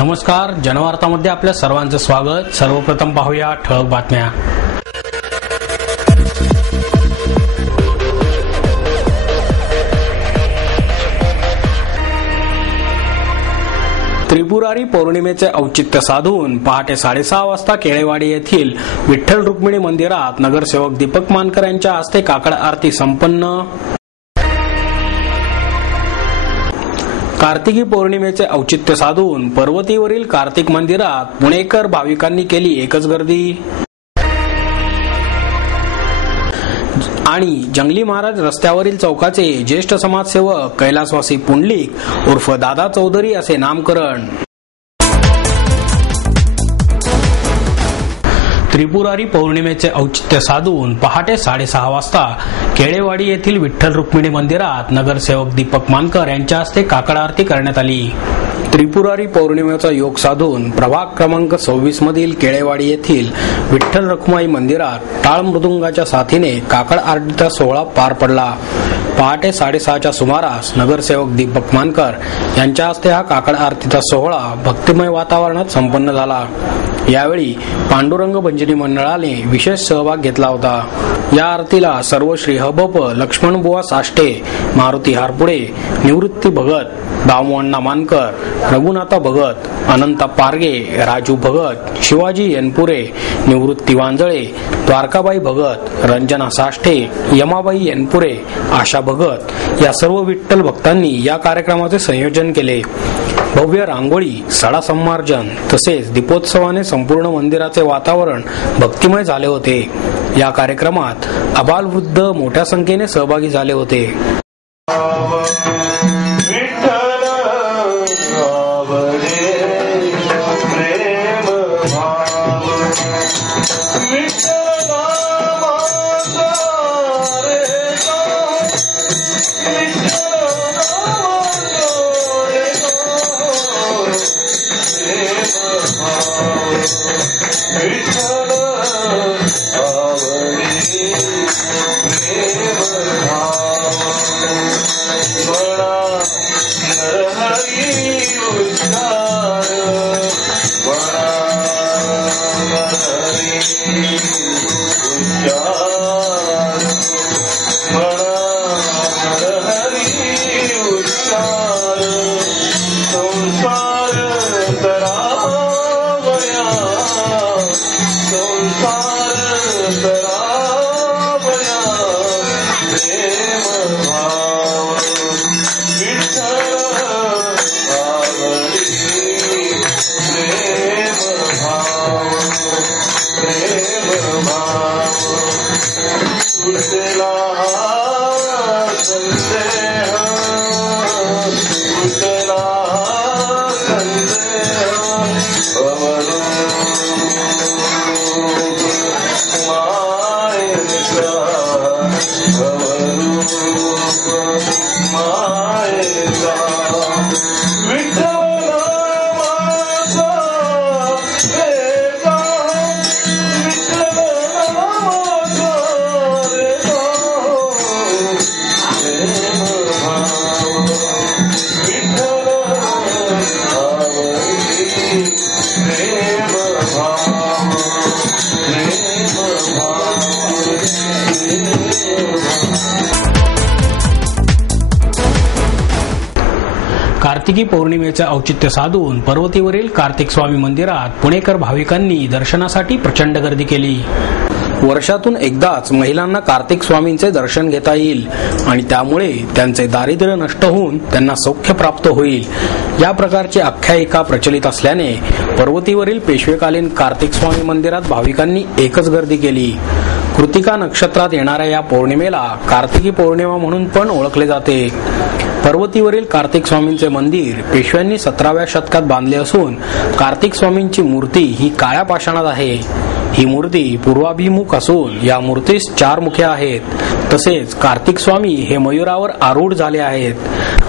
नमस्कार, जनवार्तामध्ये आपल्या सर्वांचं स्वागत। सर्वप्रथम पाहूया ठळक बातम्या। त्रिपुरारी पौर्णिमेचे औचित्य साधून पहाटे 6:30 वाजता केळेवाडी येथील विठ्ठल रुक्मिणी मंदिरात नगरसेवक दीपक मानकर यांच्या हस्ते काकड आरती संपन्न। कार्तिकी पौर्णिमेचे औचित्य साधून पर्वतीवरील कार्तिक मंदिरात पुणेकर भाविकांनी केली एकच गर्दी। आणि जंगली महाराज रस्त्यावरील चौकाचे ज्येष्ठ समाजसेवक कैलासवासी पुंडलिक उर्फ दादा चौधरी असे नामकरण। त्रिपुरारी पौर्णिमेचे औचित्य साधून पहाटे 6:30 वाजता केळेवाडी येथील विठ्ठल रुक्मिणी मंदिरात नगरसेवक दीपक मानकर यांच्या हस्ते काकड आरती करण्यात आली। त्रिपुरारी पौर्णिमेचा योग साधून प्रभाग क्रमांक 26 मधील केळेवाडी येथील विठ्ठल रखुमाई मंदिरात टाळ मृदुंगाच्या साथीने काकड आरतीचा सोहळा पार पडला। पहाटे 6:30च्या सुमारास नगरसेवक दीपक मानकर यांच्या हस्ते हा काकड आरतीचा सोहळा भक्तिमय वातावरणात संपन्न झाला। यावेळी पांडुरंग भंजनी मंडळाने विशेष सहभाग घेतला होता। या आरतीला सर्व श्री हबप लक्ष्मणबुवा साष्टे, मारुती हारपुडे, निवृत्ती भगत, दामोअण्णा मानकर, रघुनाथा भगत, अनंता पारगे, राजू भगत, शिवाजी येनपुरे, निवृत्ती वांजळे, द्वारकाबाई भगत, रंजना साष्टे, यमाबाई येनपुरे, आशा भगत या सर्व विठ्ठल भक्तांनी या कार्यक्रमाचे संयोजन केले। भव्य रांगोळी, सडा संमार्जन तसेच दीपोत्सवाने संपूर्ण मंदिराचे वातावरण भक्तिमय झाले होते। या कार्यक्रमात आबालवृद्ध मोठ्या संख्येने सहभागी झाले होते। कार्तिकी पौर्णिमेचे औचित्य साधून पर्वतीवरील कार्तिक स्वामी मंदिरात पुणेकर भाविकांनी दर्शनासाठी प्रचंड गर्दी केली। वर्षातून एकदाच महिलांना कार्तिक स्वामींचे दर्शन घेता येईल आणि त्यामुळे त्यांचे दारिद्र्य नष्ट होऊन त्यांना सौख्य प्राप्त होईल या प्रकारची आख्यायिका प्रचलित असल्याने पर्वतीवरील पेशवेकालीन कार्तिक स्वामी मंदिरात भाविकांनी एकच गर्दी केली। कृतिका नक्षत्रात येणाऱ्या या पौर्णिमेला कार्तिकी पौर्णिमा म्हणून पण ओळखले जाते। पर्वतीवरील कार्तिक स्वामींचे मंदिर पेशव्यांनी 17व्या शतकात बांधले असून कार्तिक स्वामींची मूर्ती ही काळ्या पाषाणात आहे। ही मूर्ती पूर्वाभिमुख असून या मूर्तीस 4 मुखे आहेत। तसेच कार्तिक स्वामी हे मयुरावर आरूढ झाले आहेत.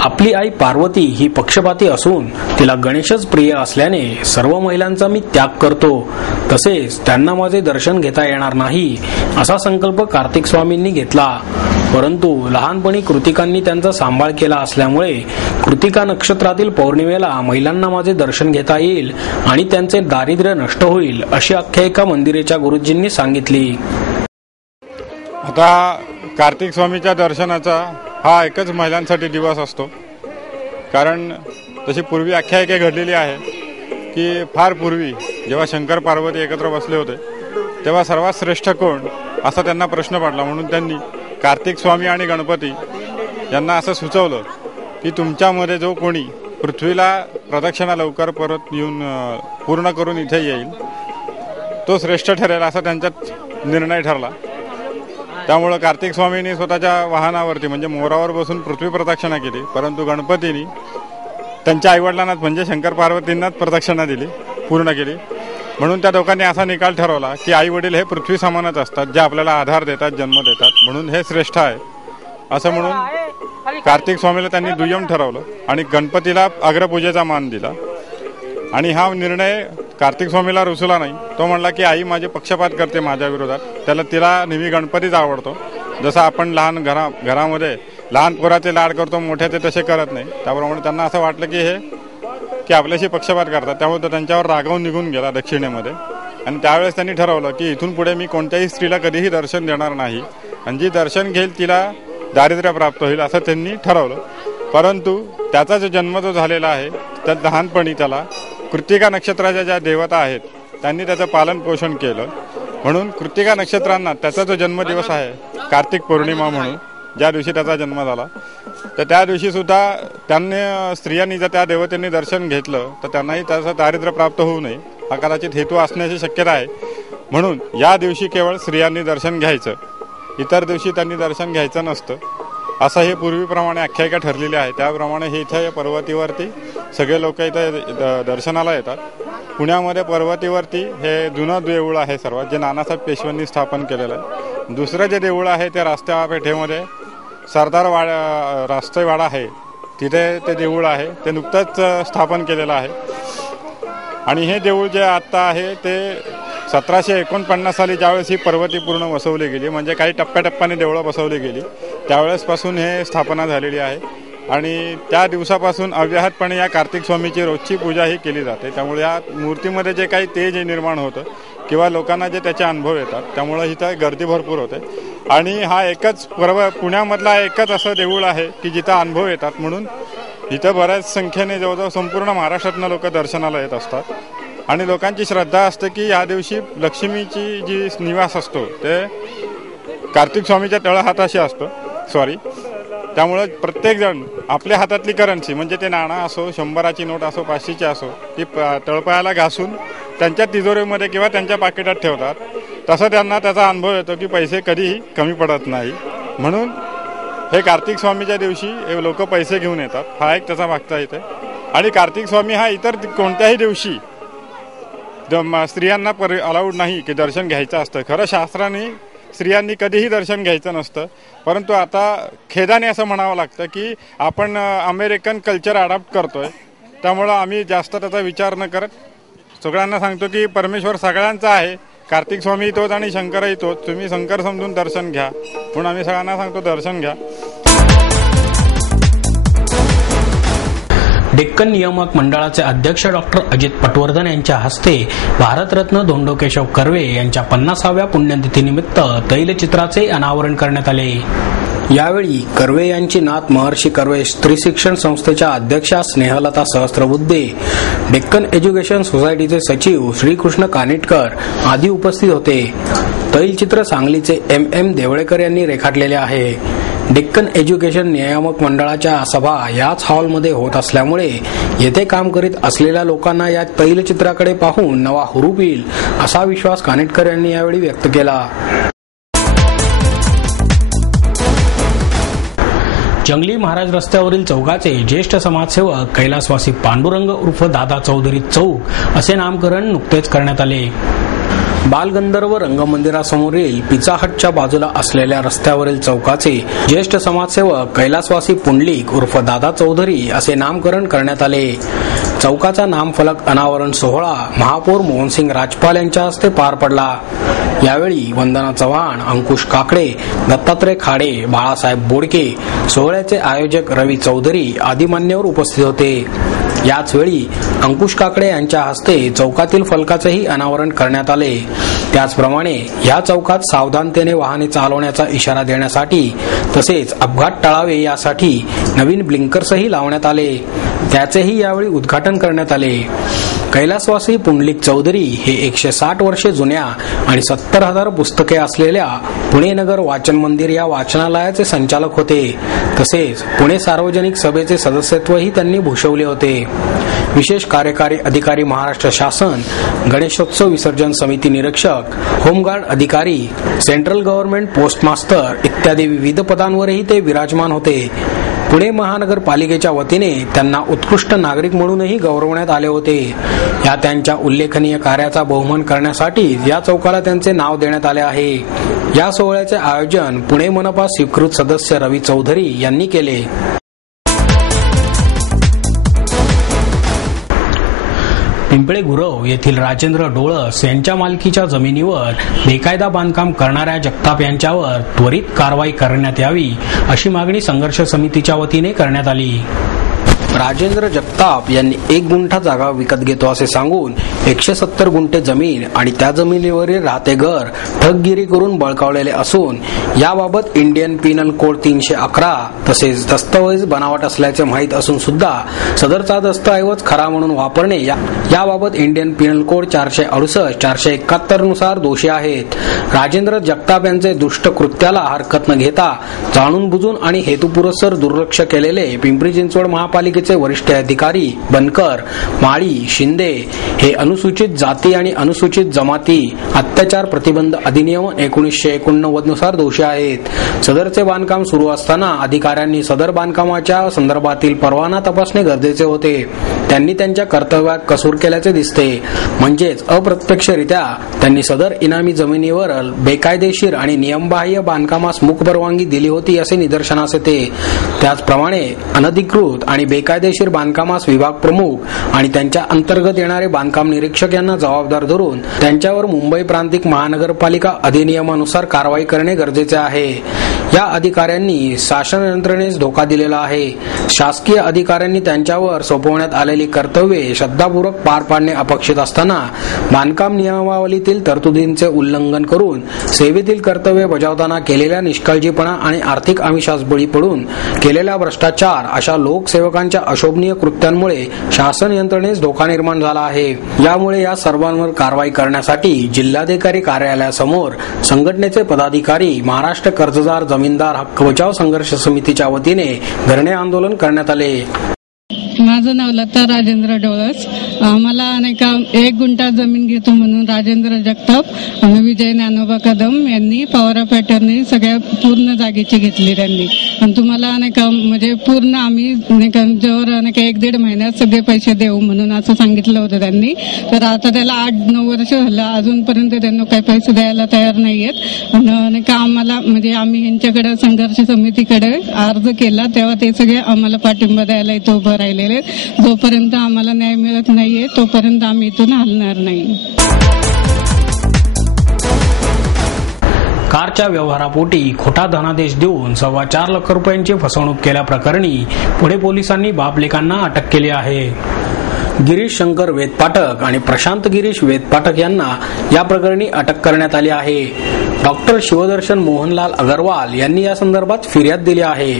आपली आई पार्वती ही पक्षपाती असून तिला गणेशच प्रिय असल्याने सर्व महिलांचा मी त्याग करतो, तसेच त्यांना माझे दर्शन घेता येणार नाही असा संकल्प कार्तिक स्वामींनी घेतला. परंतु लहानपणी कृतिकांनी त्यांचा सांभाळ केला असल्यामुळे कृतिका नक्षत्रातील पौर्णिमेला महिलांना माझे दर्शन घेता येईल आणि त्यांचे दारिद्र्य नष्ट होईल अशी आख्यायिका मंदिरेच्या गुरुजींनी सांगितली. आता कार्तिक स्वामीच्या दर्शनाचा हा एकच महिलांसाठी दिवस असतो. कारण तशी पूर्वी आख्यायिका घडलेली आहे की फार पूर्वी जेव्हा शंकर पार्वती एकत्र बसले होते तेव्हा सर्वात श्रेष्ठ कोण असा त्यांना प्रश्न पडला. म्हणून त्यांनी कार्तिक स्वामी आणि गणपती यांना असं सुचवलं की तुमच्यामध्ये जो कोणी पृथ्वीला प्रदक्षिणा लवकर परत येऊन पूर्ण करून इथे येईल तो श्रेष्ठ ठरेल असा त्यांच्यात निर्णय ठरला. त्यामुळं कार्तिक स्वामींनी स्वतःच्या वाहनावरती म्हणजे मोरावर बसून पृथ्वी प्रदक्षिणा केली, परंतु गणपतींनी त्यांच्या आईवडिलांनाच म्हणजे शंकर पार्वतींनाच प्रदक्षिणा दिली, पूर्ण केली. म्हणून त्या दोघांनी असा निकाल ठरवला की आई वडील हे पृथ्वी समानच असतात, जे आपल्याला आधार देतात, जन्म देतात, म्हणून हे श्रेष्ठ आहे असं म्हणून कार्तिक स्वामीला त्यांनी दुय्यम ठरवलं आणि गणपतीला अग्रपूजेचा मान दिला. आणि हा निर्णय कार्तिक स्वामीला रुचला नाही. तो म्हणला की आई माझे पक्षपात करते माझ्या विरोधात, तिला नेहमी गणपतीच आवडतो. जसं आपण लहान घरामध्ये लहान पोराचे लाड करतो, मोठ्याचे तसे करत नाही. त्याप्रमाणे त्यांना असं वाटलं की आपल्याशी पक्षपात करतात. त्यामुळे तो त्यांच्यावर रागावून निघून गेला दक्षिणेमध्ये. आणि त्यावेळेस त्यांनी ठरवलं की इथून पुढे मी कोणत्याही स्त्रीला कधीही दर्शन देणार नाही आणि जी दर्शन घेईल तिला दारिद्र्य प्राप्त होईल असं त्यांनी ठरवलं. परंतु त्याचा जो जन्म जो झालेला आहे त्यात लहानपणी त्याला कृत्तिका नक्षत्राच्या ज्या देवता आहेत त्यांनी त्याचं पालन पोषण केलं. म्हणून कृत्तिका नक्षत्रांना त्याचा जो जन्मदिवस आहे कार्तिक पौर्णिमा म्हणून, ज्या दिवशी त्याचा जन्म झाला, तर त्या दिवशी सुद्धा त्यांनी स्त्रियांनी जर त्या देवतेने दर्शन घेतलं तर त्यांनाही त्याचं दारिद्र्य प्राप्त होऊ नये हा कदाचित हेतू असण्याची शक्यता आहे. म्हणून या दिवशी केवळ स्त्रियांनी दर्शन घ्यायचं, इतर दिवशी त्यांनी दर्शन घ्यायचं नसतं असं हे पूर्वीप्रमाणे आख्यायिका ठरलेली आहे. त्याप्रमाणे हे इथे पर्वतीवरती सगळे लोक इथे दर्शनाला येतात. पुण्यामध्ये पर्वतीवरती हे जुनं देऊळ आहे सर्वात, जे नानासाहेब पेशव्यांनी स्थापन केलेलं आहे. दुसरं जे देऊळ आहे ते रस्त्या पेठेमध्ये राष्ट्रवाडा आहे, तिथे ते देऊळ आहे, ते नुकतंच स्थापन केलेलं आहे. आणि हे देऊळ जे आत्ता आहे ते 1749 साली ज्यावेळेस ही पर्वती पूर्ण बसवली गेली, म्हणजे काही टप्प्याटप्प्याने देवळं बसवली गेली, त्यावेळेसपासून हे स्थापना झालेली आहे. आणि त्या दिवसापासून अव्याहतपणे या कार्तिक स्वामीची रोजची पूजा ही केली जाते. त्यामुळे या मूर्तीमध्ये जे काही तेज निर्माण होतं किंवा लोकांना जे त्याचे अनुभव येतात त्यामुळं इथं गर्दी भरपूर होते. आणि हा एकच पुण्यामधला एकच असं देऊळ आहे की जिथं अनुभव येतात. म्हणून इथं बऱ्याच संख्येने जवळजवळ संपूर्ण महाराष्ट्रातनं लोक दर्शनाला येत असतात. आणि लोकांची श्रद्धा असते की या दिवशी लक्ष्मीची जी निवास असतो ते कार्तिक स्वामीच्या तळहाताशी असतो. त्यामुळे प्रत्येकजण आपल्या हातातली करन्सी म्हणजे ते नाणं असो, 100ची नोट असो, 500ची असो, ती तळपायाला घासून त्यांच्या तिजोरीमध्ये किंवा त्यांच्या पाकिटात ठेवतात. तसं त्यांना त्याचा अनुभव येतो की पैसे कधीही कमी पडत नाही. म्हणून हे कार्तिक स्वामीच्या दिवशी लोक पैसे घेऊन येतात. हा एक त्याचा मागचा इथे. आणि कार्तिक स्वामी हा इतर कोणत्याही दिवशी स्त्रियांना अलाउड नाही की दर्शन घ्यायचं असतं. खरं शास्त्राने स्त्रियांनी कधीही दर्शन घ्यायचं नसतं. परंतु आता खेदाने असं म्हणावं लागतं की आपण अमेरिकन कल्चर अडॉप्ट करतोय, त्यामुळं आम्ही जास्त त्याचा विचार न करत सगळ्यांना सांगतो की परमेश्वर सगळ्यांचा आहे, कार्तिक स्वामी तोच आणि शंकरही तोच, तुम्ही शंकर समजून दर्शन घ्या. म्हणून आम्ही सगळ्यांना सांगतो दर्शन घ्या. डेक्कन नियामक मंडळाचे अध्यक्ष डॉक्टर अजित पटवर्धन यांच्या हस्ते भारतरत्न धोंडो केशव कर्वे यांच्या 50व्या पुण्यतिथीनिमित्त तैलचित्राचे अनावरण करण्यात आले. यावेळी कर्वे यांची नात महर्षी कर्वे स्त्री शिक्षण संस्थेच्या अध्यक्षा स्नेहलता सहस्त्रबुद्धे, डेक्कन एज्युकेशन सोसायटीचे सचिव श्रीकृष्ण कानिटकर आदी उपस्थित होते. तैलचित्र सांगलीचे MM देवळेकर यांनी रेखाटलेले आहे. डेक्कन एज्युकेशन नियामक मंडळाच्या सभा याच हॉलमध्ये होत असल्यामुळे येथे काम करीत असलेल्या लोकांना या तैलचित्राकडे पाहून नवा हुरूप येईल असा विश्वास कानिटकर यांनी यावेळी व्यक्त केला. जंगली महाराज रस्त्यावरील चौकाचे ज्येष्ठ समाजसेवक कैलासवासी पांडुरंग उर्फ दादा चौधरी चौक असे नामकरण नुकतेच करण्यात आले. बालगंधर्व रंगमंदिरासमोरील पिझ्झा हटच्या बाजूला असलेल्या रस्त्यावरील चौकाचे ज्येष्ठ समाजसेवक कैलासवासी पुंडलिक उर्फ दादा चौधरी असे नामकरण करण्यात आले. चौकाचा नामफलक अनावरण सोहळा महापौर मोहनसिंग राजपाल यांच्या हस्ते पार पडला. यावेळी वंदना चव्हाण, अंकुश काकडे, दत्तात्रय खाडे, बाळासाहेब बोडके, सोहळ्याचे आयोजक रवी चौधरी आदी मान्यवर उपस्थित होते. याचवेळी अंकुश काकडे यांच्या हस्ते चौकातील फलकाचेही अनावरण करण्यात आले. त्याचप्रमाणे या चौकात सावधानतेने वाहने चालवण्याचा इशारा देण्यासाठी तसेच अपघात टाळावे यासाठी नवीन ब्लिंकर्सही लावण्यात आले. त्याचेही यावेळी उद्घाटन करण्यात आले. कैलासवासी पुंडलिक चौधरी हे 160 वर्षे जुन्या आणि 70,000 पुस्तके असलेल्या पुणे नगर वाचन मंदिर या वाचनालयाचे संचालक होते. तसेच पुणे सार्वजनिक सभेचे सदस्यत्वही त्यांनी भूषवले होते. विशेष कार्यकारी अधिकारी महाराष्ट्र शासन, गणेशोत्सव विसर्जन समिती निरीक्षक, होमगार्ड अधिकारी, सेंट्रल गव्हर्नमेंट पोस्टमास्टर इत्यादी विविध पदांवरही ते विराजमान होते. पुणे महानगरपालिकेच्या वतीने त्यांना उत्कृष्ट नागरिक म्हणूनही गौरवण्यात आले होते. या त्यांच्या उल्लेखनीय कार्याचा बहुमान करण्यासाठी या चौकाला त्यांचे नाव देण्यात आले आहे. या सोहळ्याचे आयोजन पुणे मनपा स्वीकृत सदस्य रवी चौधरी यांनी केले. पिंपळे गुरव येथील राजेंद्र डोळस यांच्या मालकीच्या जमिनीवर बेकायदा बांधकाम करणाऱ्या जगताप यांच्यावर त्वरित कारवाई करण्यात यावी अशी मागणी संघर्ष समितीच्या वतीने करण्यात आली. राजेंद्र जगताप यांनी 1 गुंठा जागा विकत घेतो असे सांगून 170 गुंठे जमीन आणि त्या जमिनीवरील राहते घर ठगगिरी करून बळकावलेले असून याबाबत इंडियन पिनल कोड 311 तसेच दस्तऐवज बनावट असल्याचे माहीत असून सुद्धा सदरचा दस्तऐवज खरा म्हणून वापरणे याबाबत इंडियन पिनल कोड 468 471 नुसार दोषी आहेत. राजेंद्र जगताप यांचे दुष्ट कृत्याला हरकत न घेता जाणून बुजून आणि हेतुपुरस्सर दुर्लक्ष केलेले पिंपरी चिंचवड महापालिकेचे वरिष्ठ अधिकारी बनकर, माळी, शिंदे हे अनुसूचित जाती आणि अनुसूचित जमाती अत्याचार प्रतिबंध अधिनियम 1989 नुसार दोषी आहेत. सदरचे बांधकाम सुरू असताना अधिकाऱ्यांनी सदर बांधकामाच्या संदर्भातील परवाना तपासणे गरजेचे होते. त्यांनी त्यांच्या कर्तव्यात कसूर केल्याचे दिसते. म्हणजेच अप्रत्यक्षरित्या त्यांनी सदर इनामी जमिनीवर बेकायदेशीर आणि नियमबाह्य बांधकामास मुख परवानगी दिली होती असे निदर्शनास येते. त्याचप्रमाणे अनधिकृत आणि बेकायदेशीर बांधकामास विभाग प्रमुख आणि त्यांच्या अंतर्गत येणारे बांधकाम निरीक्षक यांना जबाबदार धरून त्यांच्यावर मुंबई प्रांतिक महानगरपालिका अधिनियमानुसार कारवाई करणे गरजेचे आहे. या अधिकाऱ्यांनी शासन यंत्रणेस धोका दिलेला आहे. शासकीय अधिकाऱ्यांनी त्यांच्यावर सोपवण्यात आलेली कर्तव्ये श्रद्धापूर्वक पार पाडणे अपेक्षित असताना बांधकाम नियमावलीतील तरतुदींचे उल्लंघन करून सेवेतील कर्तव्य बजावताना केलेल्या निष्काळजीपणा आणि आर्थिक आमिषास बळी पडून केलेला भ्रष्टाचार अशा लोकसेवकांच्या अशोभनीय कृत्यांमुळे शासन यंत्रणेस धोका निर्माण झाला आहे. यामुळे या सर्वांवर कारवाई करण्यासाठी जिल्हाधिकारी कार्यालयासमोर संघटनेचे पदाधिकारी महाराष्ट्र कर्जदार जमीनदार हक्क बचाव संघर्ष समितीच्या वतीने धरणे आंदोलन करण्यात आले. माझं नाव लता राजेंद्र डोळस. आम्हाला नाही का 1 गुंठा जमीन घेतो म्हणून राजेंद्र जगताप आणि विजय ज्ञानोबा कदम यांनी पॉवर ऑफ अटर्नी सगळ्या पूर्ण जागेची घेतली त्यांनी. आणि तुम्हाला नाही का म्हणजे पूर्ण आम्ही नाही का जोर नाही का 1-1.5 महिन्यात सगळे पैसे देऊ म्हणून असं सांगितलं होतं त्यांनी. तर आता त्याला 8-9 वर्ष झालं अजूनपर्यंत त्यांना काही पैसे द्यायला तयार नाहीयेत. आणि का आम्हाला म्हणजे आम्ही यांच्याकडे संघर्ष समितीकडे अर्ज केला तेव्हा ते सगळे आम्हाला पाठिंबा द्यायला इथं उभं राहिलेले. जोपर्यंत आम्हाला न्याय मिळत नाहीये तोपर्यंत आम्ही इथून हलणार नाही. कारच्या व्यवहारापोटी खोटा धनादेश देऊन 4.25 लाख रुपयांची फसवणूक केल्याप्रकरणी पुणे पोलिसांनी बापलेकांना अटक केली आहे. गिरीश शंकर वेदपाठक आणि प्रशांत गिरीश वेदपाठक यांना या प्रकरणी अटक करण्यात आली आहे. डॉक्टर शिवदर्शन मोहनलाल अगरवाल यांनी या संदर्भात फिर्याद दिली आहे.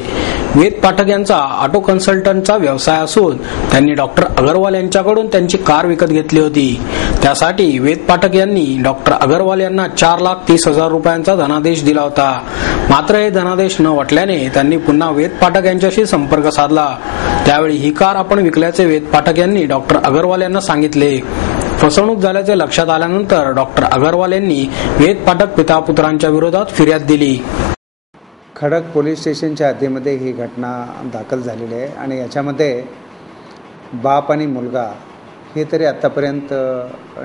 वेदपाठक यांचा ऑटो कन्सल्टंटचा व्यवसाय असून त्यांनी डॉक्टर अगरवाल यांच्याकडून त्यांची कार विकत घेतली होती. त्यासाठी वेदपाठक यांनी डॉक्टर अगरवाल यांना 4,30,000 रुपयांचा धनादेश दिला होता. मात्र हे धनादेश न वटल्याने त्यांनी पुन्हा वेदपाठक यांच्याशी संपर्क साधला. त्यावेळी ही कार आपण विकल्याचे वेदपाठक यांनी डॉक्टर अगरवाल यांना सांगितले. फसवणूक झाल्याचे लक्षात आल्यानंतर डॉक्टर अगरवाल यांनी वेदपाठक पिता पुत्रांच्या विरोधात फिर्याद दिली. खडक पोलीस स्टेशनच्या हद्दीमध्ये ही घटना दाखल झालेली आहे आणि याच्यामध्ये बाप आणि मुलगा हे तरी आत्तापर्यंत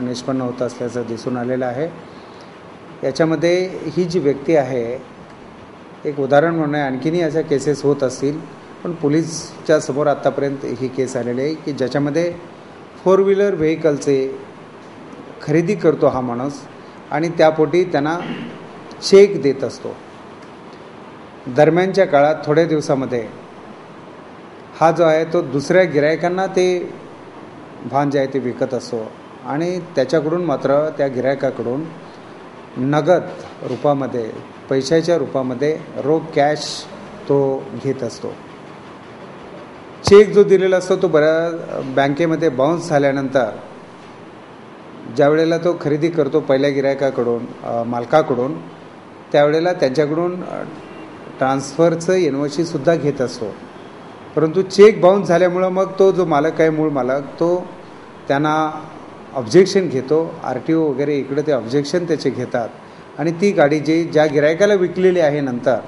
निष्पन्न होत असल्याचं दिसून आलेलं आहे. याच्यामध्ये ही जी व्यक्ती आहे, एक उदाहरण म्हणून आणखीनही अशा केसेस होत असतील, पण पोलीसच्या समोर आत्तापर्यंत ही केस आलेली आहे की ज्याच्यामध्ये 4 व्हीलर व्हेकलचे खरेदी करतो हा माणूस आणि त्यापोटी त्यांना चेक देत असतो. दरम्यानच्या काळात थोड्या दिवसामध्ये हा जो आहे तो दुसऱ्या गिरायकांना ते भान जे आहे ते विकत असतो आणि त्याच्याकडून मात्र त्या गिरायकाकडून नगद रूपामध्ये, पैशाच्या रूपामध्ये रोख कॅश तो घेत असतो. चेक जो दिलेला असतो तो बँकेमध्ये बाउन्स झाल्यानंतर ज्यावेळेला तो खरेदी करतो पहिल्या गिरायकाकडून, मालकाकडून, त्यावेळेला त्यांच्याकडून ट्रान्सफरचं एनओसीसुद्धा घेत असतो. परंतु चेक बाउन्स झाल्यामुळं मग तो जो मालक आहे, मूळ मालक, तो त्यांना ऑब्जेक्शन घेतो. RTO वगैरे इकडे ते ऑब्जेक्शन त्याचे घेतात आणि ती गाडी ज्या गिरायकाला विकलेली आहे नंतर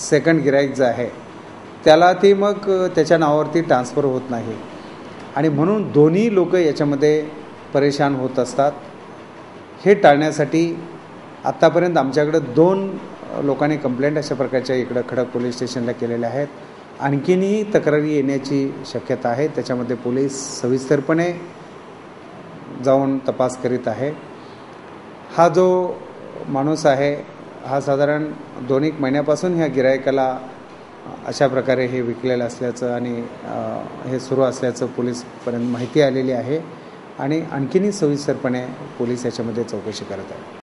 सेकंड गिरायक जो आहे त्याला ती मग त्याच्या नावावरती ट्रान्सफर होत नाही आणि म्हणून दोन्ही लोक याच्यामध्ये परेशान होत असतात. हे टाळण्यासाठी आत्तापर्यंत आमच्याकडे 2 लोकांनी कंप्लेंट अशा प्रकारच्या इकडं खडक पोलीस स्टेशनला केलेल्या आहेत. आणखीनही तक्रारी येण्याची शक्यता आहे. त्याच्यामध्ये पोलीस सविस्तरपणे जाऊन तपास करीत आहे. हा जो माणूस आहे हा साधारण 2-1 महिन्यापासून ह्या गिरायकाला अशा प्रकारे हे विकलेलं असल्याचं आणि हे सुरू असल्याचं पोलीसपर्यंत माहिती आलेली आहे आणि आणखीनही सविस्तरपणे पोलीस याच्यामध्ये चौकशी करत आहे.